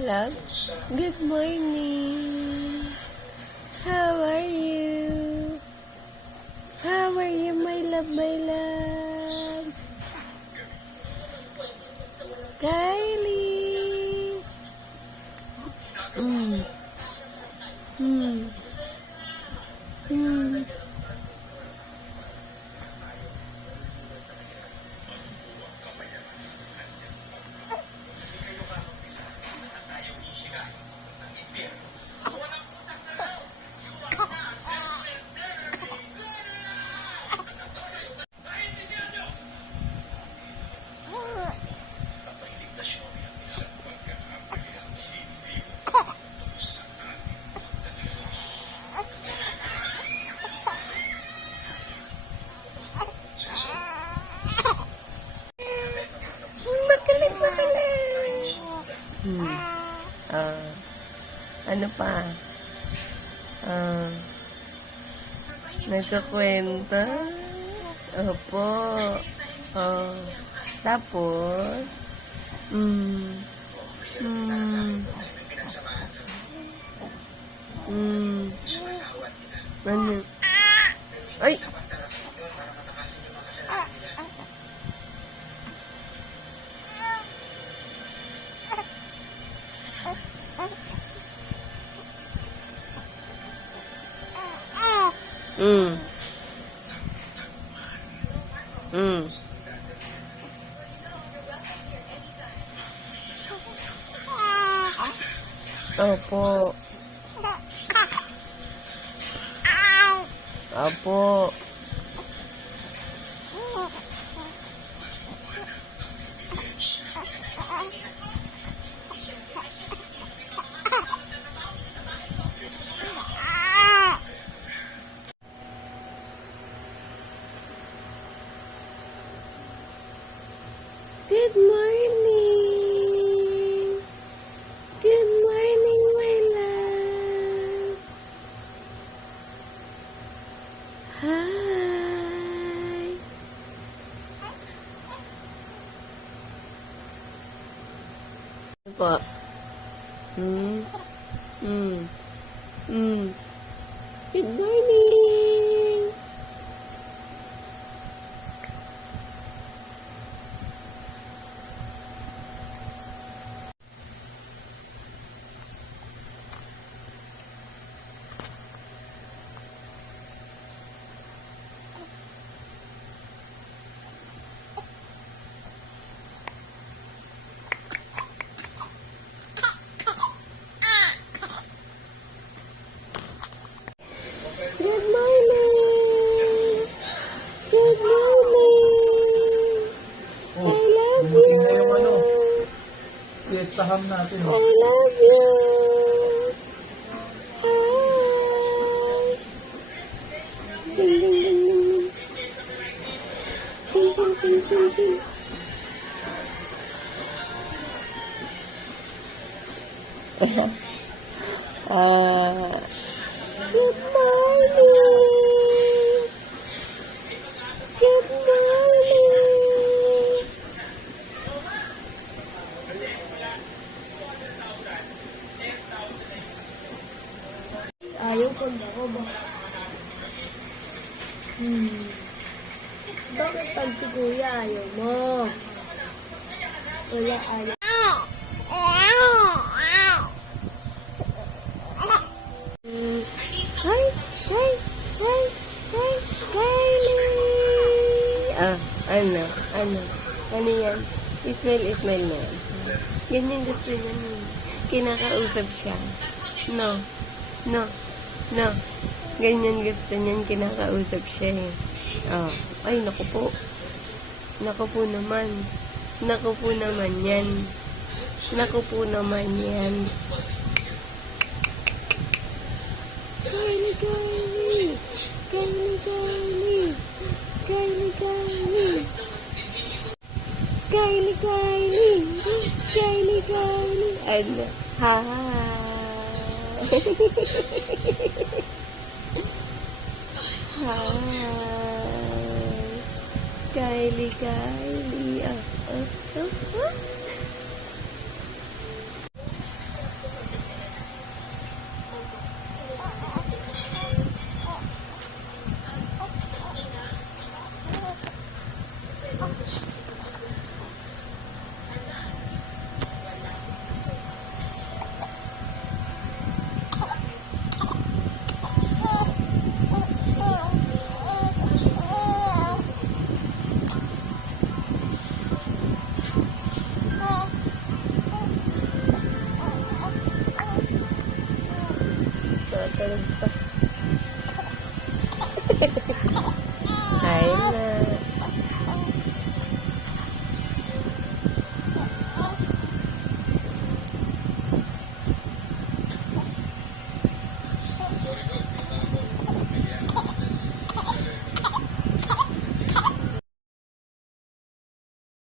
Love, good morning. How are you? How are you, my love, my love? Kylie. Mm. Mm. Mm. Magaling, magaling. Ano pa? Nagkakwenta? Opo. Tapos, ano? Ay! Opo. Opo. Good morning. Good morning, my love. Hi. Po. Good morning. Good morning. Good morning. I love you. Dumating na yung fiestahan natin. I love you. Hi. Ding, ding, ding, ding. Ching, ching, ching, ching, ching. Good morning. Good morning. Ayaw ko na ako ba? Bakit pag si Kuya ayaw mo? Wala ayaw. Hi, hi, hi, hi, Kylie! Ano yan? Ismail na yan. Yan yung gusto niya. Kinakausap siya. No. Ganyan gusto niyan, kinakausap siya eh. Ay, naku po. Naku po naman yan. Kylie. Ano? Hi. Kylie. tulog pa.